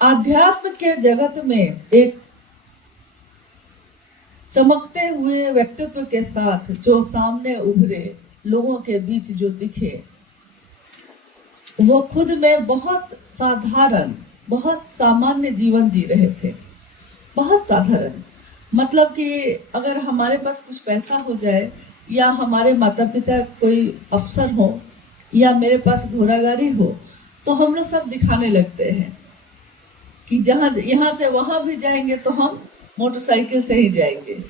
आध्यात्म के जगत में एक चमकते हुए व्यक्तित्व के साथ जो सामने उभरे, लोगों के बीच जो दिखे, वो खुद में बहुत साधारण, बहुत सामान्य जीवन जी रहे थे। बहुत साधारण मतलब कि अगर हमारे पास कुछ पैसा हो जाए, या हमारे माता पिता कोई अफसर हो, या मेरे पास घोड़ा गाड़ी हो, तो हम लोग सब दिखाने लगते हैं कि जहाँ यहाँ से वहाँ भी जाएंगे तो हम मोटरसाइकिल से ही जाएंगे।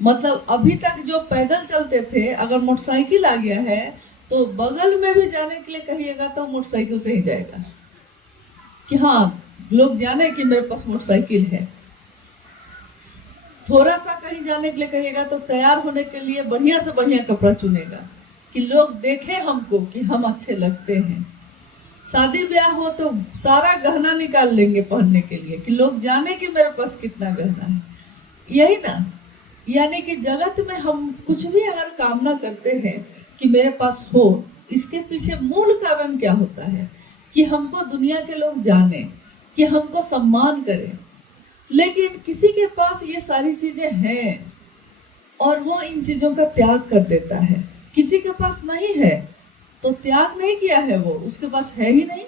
मतलब अभी तक जो पैदल चलते थे, अगर मोटरसाइकिल आ गया है तो बगल में भी जाने के लिए कहिएगा तो मोटरसाइकिल से ही जाएगा, कि हाँ लोग जाने कि मेरे पास मोटरसाइकिल है। थोड़ा सा कहीं जाने के लिए कहिएगा तो तैयार होने के लिए बढ़िया से बढ़िया कपड़ा चुनेगा कि लोग देखें हमको कि हम अच्छे लगते हैं। शादी ब्याह हो तो सारा गहना निकाल लेंगे पहनने के लिए कि लोग जाने कि मेरे पास कितना गहना है। यही ना, यानी कि जगत में हम कुछ भी अगर कामना करते हैं कि मेरे पास हो, इसके पीछे मूल कारण क्या होता है कि हमको दुनिया के लोग जाने, कि हमको सम्मान करें। लेकिन किसी के पास ये सारी चीजें हैं और वो इन चीजों का त्याग कर देता है। किसी के पास नहीं है तो त्याग नहीं किया है, वो उसके पास है ही नहीं।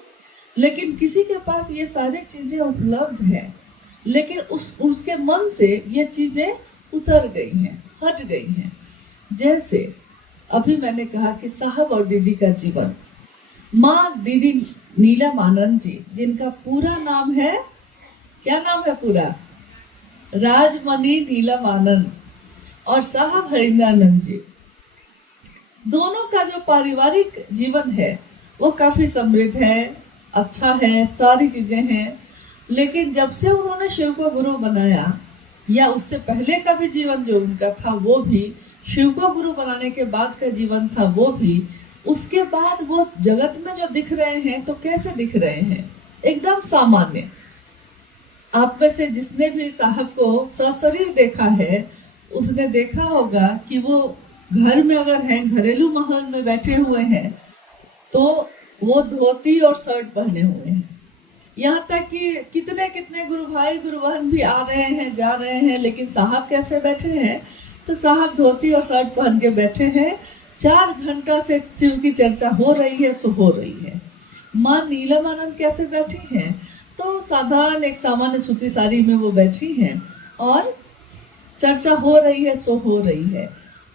लेकिन किसी के पास ये सारी चीजें उपलब्ध है, लेकिन उसके मन से ये चीजें उतर गई हैं, हट गई हैं। जैसे अभी मैंने कहा कि साहब और दीदी का जीवन, माँ दीदी नीलम जी, जिनका पूरा नाम है, क्या नाम है पूरा, राजमणि नीलम आनंद, और साहब हरिंद्रानंद जी, दोनों का जो पारिवारिक जीवन है वो काफी समृद्ध है, अच्छा है, सारी चीजें हैं। लेकिन जब से उन्होंने शिव को गुरु बनाया, या उससे पहले का भी जीवन जो उनका था वो भी, शिव को गुरु बनाने के बाद का जीवन था वो भी, उसके बाद वो जगत में जो दिख रहे हैं तो कैसे दिख रहे हैं, एकदम सामान्य। आप में से जिसने भी साहब को सशरीर देखा है उसने देखा होगा कि वो घर में अगर हैं, घरेलू माहौल में बैठे हुए हैं, तो वो धोती और शर्ट पहने हुए हैं। यहाँ तक कि कितने कितने गुरु भाई गुरु बहन भी आ रहे हैं, जा रहे हैं, लेकिन साहब कैसे बैठे हैं, तो साहब धोती और शर्ट पहन के बैठे हैं। 4 घंटा से शिव की चर्चा हो रही है, सो हो रही है। माँ नीलम आनंद कैसे बैठी हैं, तो साधारण एक सामान्य सूती साड़ी में वो बैठी हैं और चर्चा हो रही है, सो हो रही है।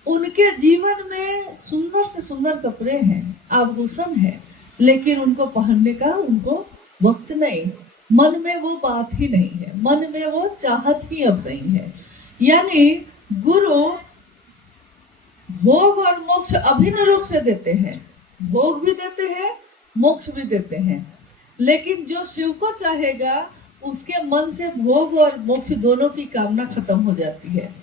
उनके जीवन में सुंदर से सुंदर कपड़े हैं, आभूषण है, लेकिन उनको पहनने का उनको वक्त नहीं, मन में वो बात ही नहीं है, मन में वो चाहत ही अब नहीं है। यानी गुरु भोग और मोक्ष अभिन्न रूप से देते हैं, भोग भी देते हैं, मोक्ष भी देते हैं। लेकिन जो शिव को चाहेगा उसके मन से भोग और मोक्ष दोनों की कामना खत्म हो जाती है।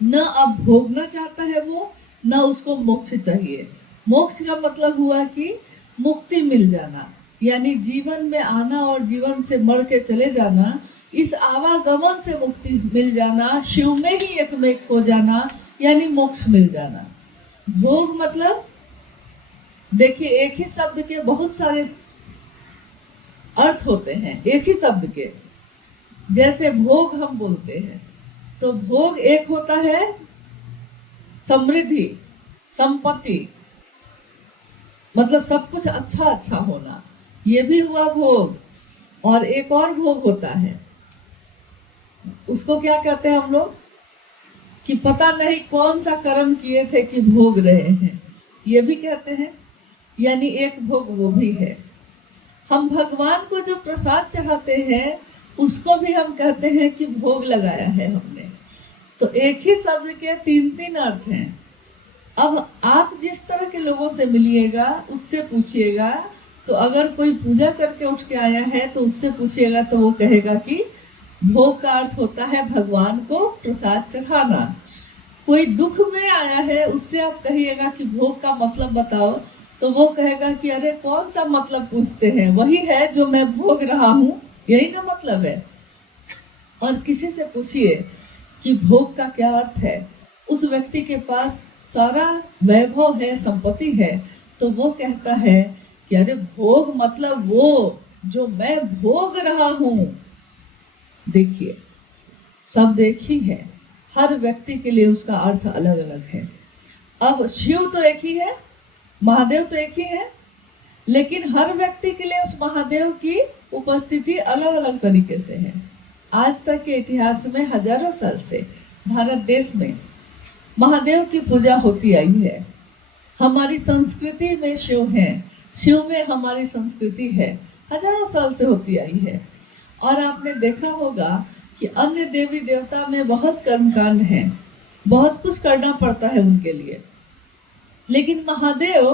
न अब भोगना चाहता है वो, न उसको मोक्ष चाहिए। मोक्ष का मतलब हुआ कि मुक्ति मिल जाना, यानी जीवन में आना और जीवन से मर के चले जाना, इस आवागमन से मुक्ति मिल जाना, शिव में ही एक में एक हो जाना, यानी मोक्ष मिल जाना। भोग मतलब देखिए, एक ही शब्द के बहुत सारे अर्थ होते हैं, एक ही शब्द के। जैसे भोग हम बोलते हैं तो भोग एक होता है समृद्धि, संपत्ति, मतलब सब कुछ अच्छा अच्छा होना, ये भी हुआ भोग। और एक और भोग होता है, उसको क्या कहते हैं हम लोग, कि पता नहीं कौन सा कर्म किए थे कि भोग रहे हैं, ये भी कहते हैं। यानी एक भोग वो भी है। हम भगवान को जो प्रसाद चढ़ाते हैं उसको भी हम कहते हैं कि भोग लगाया है हमने। तो एक ही शब्द के 3-3 अर्थ हैं। अब आप जिस तरह के लोगों से मिलिएगा, उससे पूछिएगा, तो अगर कोई पूजा करके उठ के आया है तो उससे पूछिएगा तो वो कहेगा कि भोग का अर्थ होता है भगवान को प्रसाद चढ़ाना। कोई दुख में आया है उससे आप कहिएगा कि भोग का मतलब बताओ, तो वो कहेगा कि अरे कौन सा मतलब पूछते हैं, वही है जो मैं भोग रहा हूँ, यही ना मतलब है। और किसी से पूछिए कि भोग का क्या अर्थ है, उस व्यक्ति के पास सारा वैभव है, संपत्ति है, तो वो कहता है कि अरे भोग मतलब वो जो मैं भोग रहा हूं। देखिए, सब एक ही है, हर व्यक्ति के लिए उसका अर्थ अलग अलग है। अब शिव तो एक ही है, महादेव तो एक ही है, लेकिन हर व्यक्ति के लिए उस महादेव की उपस्थिति अलग अलग तरीके से है। आज तक के इतिहास में हजारों साल से भारत देश में महादेव की पूजा होती आई है। हमारी संस्कृति में शिव है, शिव में हमारी संस्कृति है, हजारों साल से होती आई है। और आपने देखा होगा कि अन्य देवी देवता में बहुत कर्मकांड है, बहुत कुछ करना पड़ता है उनके लिए, लेकिन महादेव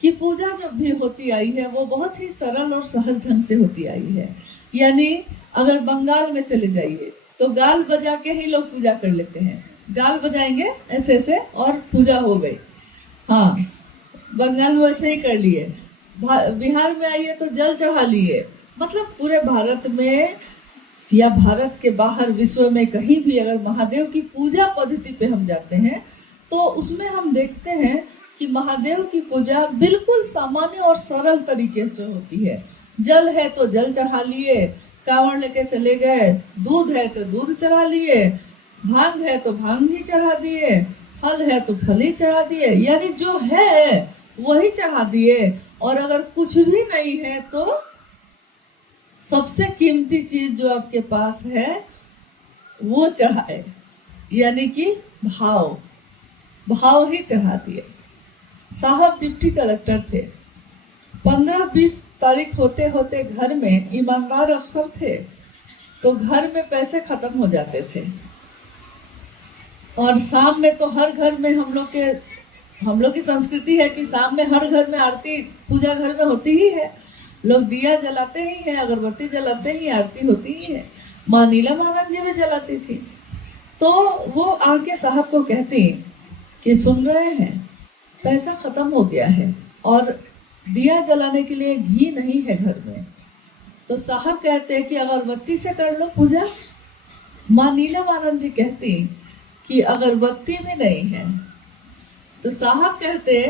की पूजा जब भी होती आई है वो बहुत ही सरल और सहज ढंग से होती आई है। यानी अगर बंगाल में चले जाइए तो गाल बजा के ही लोग पूजा कर लेते हैं, गाल बजाएंगे ऐसे ऐसे और पूजा हो गई। हाँ, बंगाल में वैसे ही कर लिए, बिहार में आइए तो जल चढ़ा लिए। मतलब पूरे भारत में या भारत के बाहर विश्व में कहीं भी अगर महादेव की पूजा पद्धति पे हम जाते हैं तो उसमें हम देखते हैं कि महादेव की पूजा बिल्कुल सामान्य और सरल तरीके से होती है। जल है तो जल चढ़ा लिए, कांवड़ लेके चले गए, दूध है तो दूध चढ़ा लिए, भांग है तो भांग ही चढ़ा दिए, फल है तो फल ही चढ़ा दिए, यानी जो है वही चढ़ा दिए। और अगर कुछ भी नहीं है तो सबसे कीमती चीज जो आपके पास है वो चढ़ाए, यानी कि भाव, भाव ही चढ़ा दिए। साहब डिप्टी कलेक्टर थे, 15-20 तारीख होते होते घर में ईमानदार अफसर थे तो घर में पैसे खत्म हो जाते थे। और शाम में तो हर घर में हम लोग की संस्कृति है कि शाम में हर घर में आरती पूजा घर में होती ही है, लोग दिया जलाते ही हैं, अगरबत्ती जलाते ही, आरती होती ही है। माँ नीला महाराज जी भी जलाती थी। तो वो आके साहब को कहती कि सुन रहे हैं, पैसा खत्म हो गया है और दिया जलाने के लिए घी नहीं है घर में। तो साहब कहते कि अगरबत्ती से कर लो पूजा। माँ नीला महाराज जी कहती कि अगरबत्ती भी नहीं है। तो साहब कहते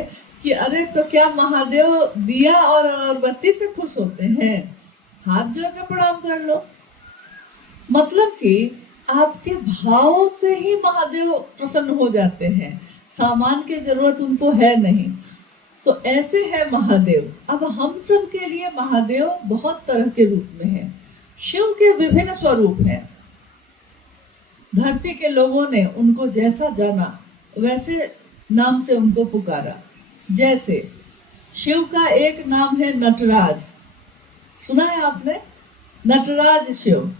कि अरे तो क्या महादेव दिया और अगरबत्ती से खुश होते हैं? हाथ जोड़ के प्रणाम कर लो। मतलब कि आपके भाव से ही महादेव प्रसन्न हो जाते हैं, सामान की जरूरत उनको है नहीं। तो ऐसे है महादेव। अब हम सब के लिए महादेव बहुत तरह के रूप में है। शिव के विभिन्न स्वरूप हैं। धरती के लोगों ने उनको जैसा जाना वैसे नाम से उनको पुकारा। जैसे शिव का एक नाम है नटराज, सुना है आपने? नटराज शिव,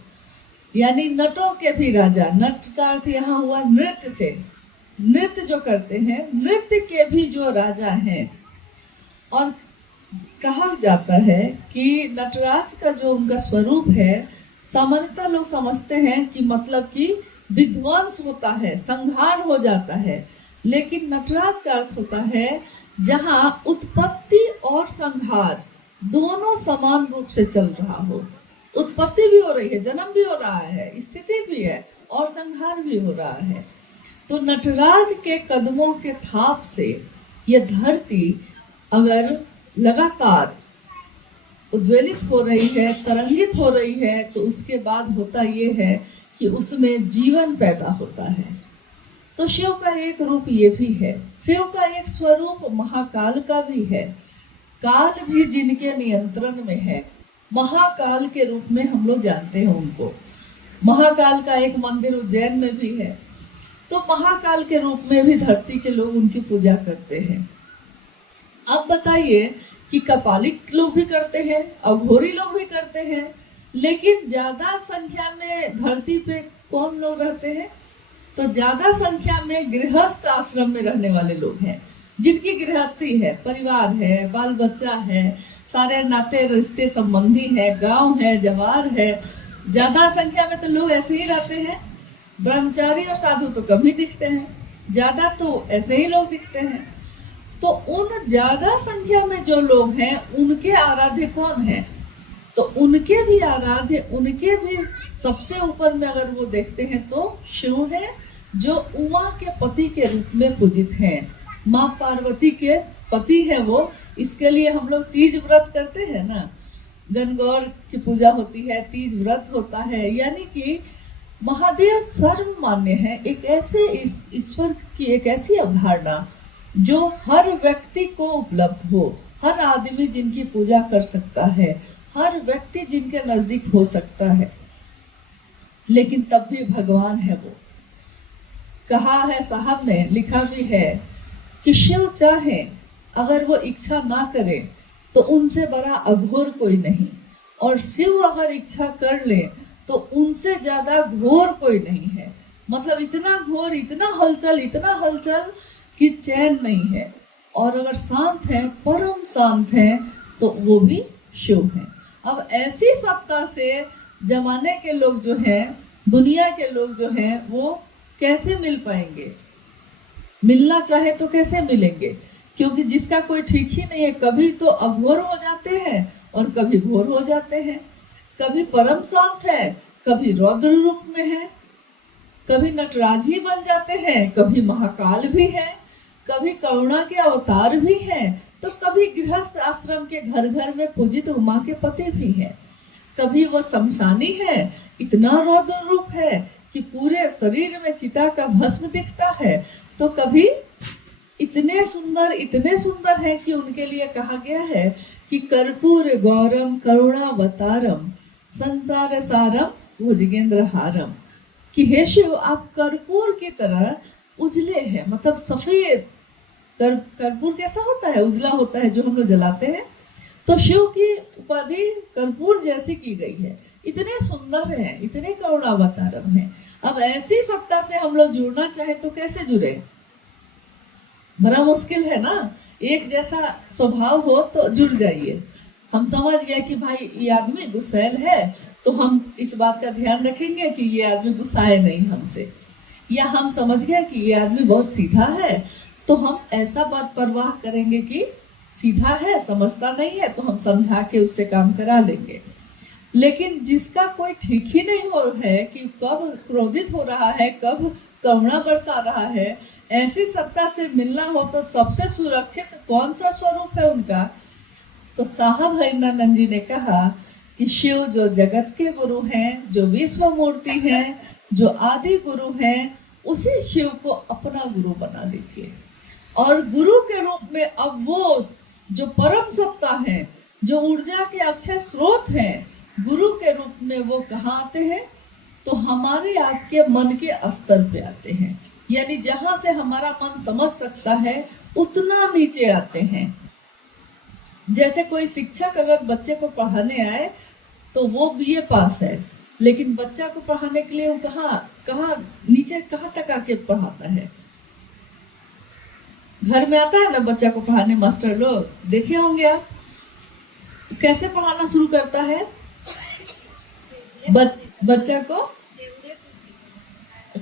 यानी नटों के भी राजा। नट का अर्थ यहाँ हुआ नृत्य से, नृत्य जो करते हैं, नृत्य के भी जो राजा हैं। और कहा जाता है कि नटराज का जो उनका स्वरूप है, सामान्यतः लोग समझते हैं कि मतलब कि विध्वंस होता है, संहार हो जाता है, लेकिन नटराज का अर्थ होता है जहाँ उत्पत्ति और संहार दोनों समान रूप से चल रहा हो। उत्पत्ति भी हो रही है, जन्म भी हो रहा है, स्थिति भी है और संहार भी हो रहा है। तो नटराज के कदमों के थाप से यह धरती अगर लगातार उद्वेलित हो रही है, तरंगित हो रही है, तो उसके बाद होता ये है कि उसमें जीवन पैदा होता है। तो शिव का एक रूप ये भी है। शिव का एक स्वरूप महाकाल का भी है। काल भी जिनके नियंत्रण में है, महाकाल के रूप में हम लोग जानते हैं उनको। महाकाल का एक मंदिर उज्जैन में भी है। तो महाकाल के रूप में भी धरती के लोग उनकी पूजा करते हैं। अब बताइए कि कपालिक लोग भी करते हैं, अघोरी लोग भी करते हैं, लेकिन ज्यादा संख्या में धरती पे कौन लोग रहते हैं? तो ज्यादा संख्या में गृहस्थ आश्रम में रहने वाले लोग हैं, जिनकी गृहस्थी है, परिवार है, बाल बच्चा है, सारे नाते रिश्ते संबंधी है, गांव है, जवार है। ज्यादा संख्या में तो लोग ऐसे ही रहते हैं। ब्रह्मचारी और साधु तो कम ही दिखते हैं, ज्यादा तो ऐसे ही लोग दिखते हैं। तो उन ज्यादा संख्या में जो लोग हैं उनके आराध्य कौन है? तो उनके भी आराध्य, उनके भी सबसे ऊपर में अगर वो देखते हैं तो शिव है, जो उमा के पति के रूप में पूजित हैं। माँ पार्वती के पति है वो। इसके लिए हम लोग तीज व्रत करते हैं ना, गणगौर की पूजा होती है, तीज व्रत होता है, यानी कि महादेव सर्वमान्य है। एक ऐसे ईश्वर की एक ऐसी अवधारणा जो हर व्यक्ति को उपलब्ध हो, हर आदमी जिनकी पूजा कर सकता है, हर व्यक्ति जिनके नजदीक हो सकता है, लेकिन तब भी भगवान है वो। कहा है साहब ने, लिखा भी है कि शिव चाहे अगर वो इच्छा ना करे तो उनसे बड़ा अघोर कोई नहीं, और शिव अगर इच्छा कर ले तो उनसे ज्यादा घोर कोई नहीं है। मतलब इतना घोर, इतना हलचल कि चैन नहीं है। और अगर शांत है, परम शांत है, तो वो भी शिव है। अब ऐसी सत्ता से जमाने के लोग जो हैं, दुनिया के लोग जो हैं, वो कैसे मिल पाएंगे? मिलना चाहे तो कैसे मिलेंगे? क्योंकि जिसका कोई ठीक ही नहीं है। कभी तो अघोर हो जाते हैं और कभी घोर हो जाते हैं। कभी परम शांत है, कभी रौद्र रूप में है, कभी नटराज ही बन जाते हैं, कभी महाकाल भी है, कभी करुणा के अवतार भी हैं, तो कभी गृहस्थ आश्रम के घर घर में पूजित उमा के पति भी हैं। कभी वो शमशानी है, इतना रौद्र रूप है कि पूरे शरीर में चिता का भस्म दिखता है। तो कभी इतने सुंदर है कि उनके लिए कहा गया है कि कर्पूर गौरम करुणावतारम संसार सारम भुजगेंद्र हारम, कि हे शिव आप कर्पूर की तरह उजले हैं। मतलब सफेद कर्पूर कैसा होता है? उजला होता है, जो हम लोग जलाते हैं। तो शिव की उपाधि कर्पूर जैसी की गई है। इतने सुंदर हैं, इतने करुणावतारम हैं। अब ऐसी सत्ता से हम लोग जुड़ना चाहे तो कैसे जुड़े? बड़ा मुश्किल है ना। एक जैसा स्वभाव हो तो जुड़ जाइए। हम समझ गए कि भाई ये आदमी गुस्सैल है, तो हम इस बात का ध्यान रखेंगे कि ये आदमी गुस्साए नहीं हमसे। या हम समझ गए कि ये आदमी बहुत सीधा है, तो हम ऐसा बात परवाह करेंगे कि सीधा है, समझता नहीं है, तो हम समझा के उससे काम करा लेंगे। लेकिन जिसका कोई ठीक ही नहीं हो है कि कब क्रोधित हो रहा है, कब करुणा बरसा रहा है, ऐसी सत्ता से मिलना हो तो सबसे सुरक्षित कौन सा स्वरूप है उनका? तो साहब हरिनानंद जी ने कहा कि शिव जो जगत के गुरु हैं, जो विश्व मूर्ति हैं, जो आदि गुरु हैं, उसी शिव को अपना गुरु बना लीजिए। और गुरु के रूप में अब वो जो परम सत्ता है, जो ऊर्जा के अक्षय स्रोत हैं, गुरु के रूप में वो कहाँ आते हैं? तो हमारे आपके मन के स्तर पे आते हैं। यानी जहां से हमारा मन समझ सकता है उतना नीचे आते हैं। जैसे कोई शिक्षक अगर बच्चे को पढ़ाने आए तो वो बीए पास है, लेकिन बच्चा को पढ़ाने के लिए वो कहाँ नीचे कहाँ तक आके पढ़ाता है? घर में आता है ना बच्चा को पढ़ाने, मास्टर लोग देखे होंगे आप। तो कैसे पढ़ाना शुरू करता है? बच्चा को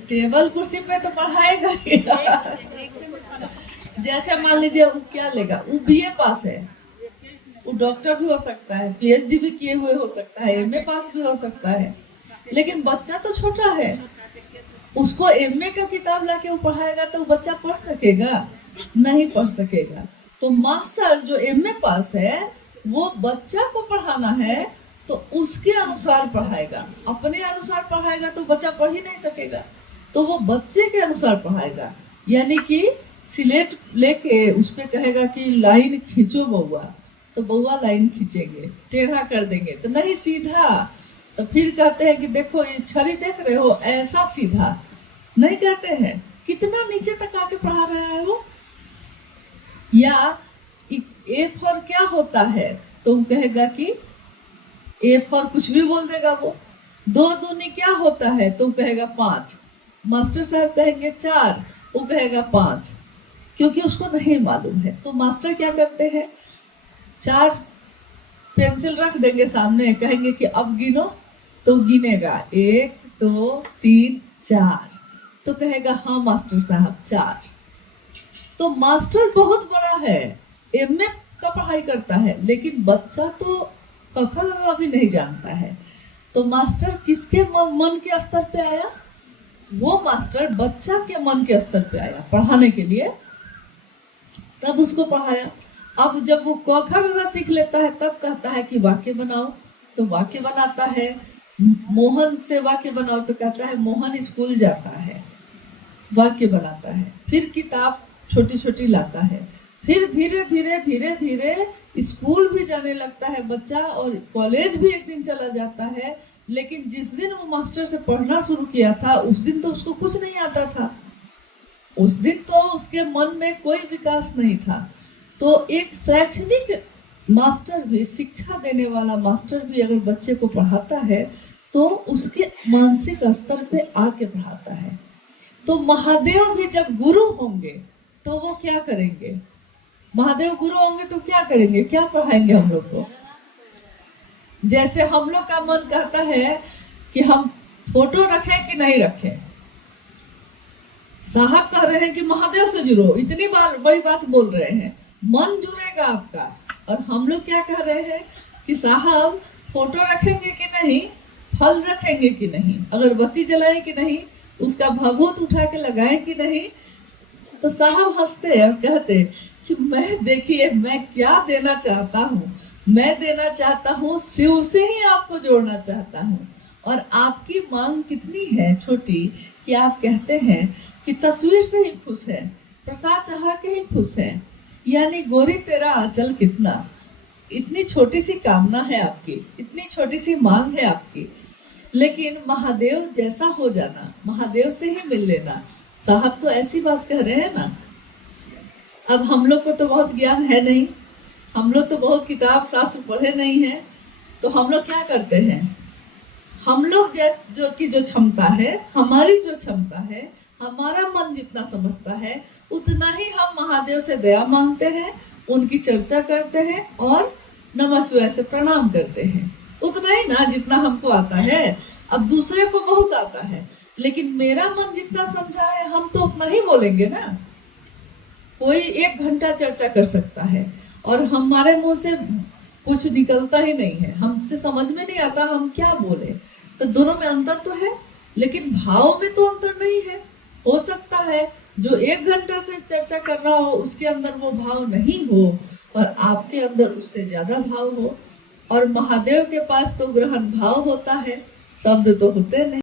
टेबल कुर्सी पे तो पढ़ाएगा ही। जैसे मान लीजिए वो क्या लेगा, वो बीए पास है, वो डॉक्टर भी हो सकता है, पीएचडी भी किए हुए हो सकता है, एमए पास भी हो सकता है, लेकिन बच्चा तो छोटा है। उसको एमए का किताब लाके वो पढ़ाएगा तो बच्चा पढ़ सकेगा? नहीं पढ़ सकेगा। तो मास्टर जो एमए पास है, वो बच्चा को पढ़ाना है तो उसके अनुसार पढ़ाएगा। अपने अनुसार पढ़ाएगा तो बच्चा पढ़ ही नहीं सकेगा, तो वो बच्चे के अनुसार पढ़ाएगा। यानी कि सिलेट लेके उस पर कहेगा कि लाइन खींचो बउआ, तो बउआ लाइन खींचेंगे, टेढ़ा कर देंगे तो नहीं सीधा। तो फिर कहते हैं कि देखो ये छड़ी देख रहे हो, ऐसा सीधा नहीं कहते हैं। कितना नीचे तक आके पढ़ा रहा है वो। या ए फॉर क्या होता है, तो वो कहेगा कि ए फॉर कुछ भी बोल देगा वो। 2 दूनी क्या होता है, तो कहेगा 5। मास्टर साहब कहेंगे 4, वो कहेगा 5, क्योंकि उसको नहीं मालूम है। तो मास्टर क्या करते हैं, 4 पेंसिल रख देंगे सामने, कहेंगे कि अब गिनो, तो गिनेगा 1 2 3 4, तो कहेगा हाँ मास्टर साहब 4। तो मास्टर बहुत बड़ा है, एमए का पढ़ाई करता है, लेकिन बच्चा तो कखा भी नहीं जानता है। तो मास्टर किसके मन के स्तर पे आया? वो मास्टर बच्चा के मन के स्तर पे आया पढ़ाने के लिए, तब उसको पढ़ाया। अब जब वो क ख ग घ सीख लेता है तब कहता है कि वाक्य बनाओ, तो वाक्य बनाता है। मोहन से वाक्य बनाओ तो कहता है मोहन स्कूल जाता है, वाक्य बनाता है। फिर किताब छोटी छोटी लाता है। फिर धीरे धीरे धीरे धीरे स्कूल भी जाने लगता है बच्चा, और कॉलेज भी एक दिन चला जाता है। लेकिन जिस दिन वो मास्टर से पढ़ना शुरू किया था उस दिन तो उसको कुछ नहीं आता था, उस दिन तो उसके मन में कोई विकास नहीं था। तो एक शैक्षणिक मास्टर भी, शिक्षा देने वाला मास्टर भी अगर बच्चे को पढ़ाता है तो उसके मानसिक स्तर पे आके पढ़ाता है। तो महादेव भी जब गुरु होंगे तो वो क्या करेंगे? महादेव गुरु होंगे तो क्या करेंगे, क्या पढ़ाएंगे हम लोग को? जैसे हम लोग का मन कहता है कि हम फोटो रखें कि नहीं रखें। साहब कह रहे हैं कि महादेव से जुड़ो, इतनी बार बड़ी बात बोल रहे हैं, मन जुड़ेगा आपका। और हम लोग क्या कह रहे हैं कि साहब फोटो रखेंगे कि नहीं, फल रखेंगे कि नहीं, अगरबत्ती जलाएं कि नहीं, उसका भभूत उठा के लगाएं कि नहीं। तो साहब हंसते और कहते कि मैं, देखिए मैं क्या देना चाहता हूँ, मैं देना चाहता हूँ शिव से ही आपको जोड़ना चाहता हूँ। और आपकी मांग कितनी है छोटी कि आप कहते हैं कि तस्वीर से ही खुश है, प्रसाद चढ़ा के ही खुश है, यानी गोरी तेरा आंचल कितना। इतनी छोटी सी कामना है आपकी, इतनी छोटी सी मांग है आपकी, लेकिन महादेव जैसा हो जाना, महादेव से ही मिल लेना। साहब तो ऐसी बात कह रहे हैं ना। अब हम लोग को तो बहुत ज्ञान है नहीं, हम लोग तो बहुत किताब शास्त्र पढ़े नहीं हैं, तो हम लोग क्या करते हैं, हम लोग जो क्षमता है, हमारी जो क्षमता है, हमारा मन जितना समझता है उतना ही हम महादेव से दया मांगते हैं, उनकी चर्चा करते हैं और नमः शिवाय से प्रणाम करते हैं। उतना ही ना जितना हमको आता है। अब दूसरे को बहुत आता है, लेकिन मेरा मन जितना समझा है हम तो उतना ही बोलेंगे ना। कोई 1 घंटा चर्चा कर सकता है और हमारे मुंह से कुछ निकलता ही नहीं है, हमसे समझ में नहीं आता हम क्या बोले। तो दोनों में अंतर तो है, लेकिन भाव में तो अंतर नहीं है। हो सकता है जो 1 घंटा से चर्चा कर रहा हो उसके अंदर वो भाव नहीं हो और आपके अंदर उससे ज्यादा भाव हो। और महादेव के पास तो ग्रहण भाव होता है, शब्द तो होते नहीं।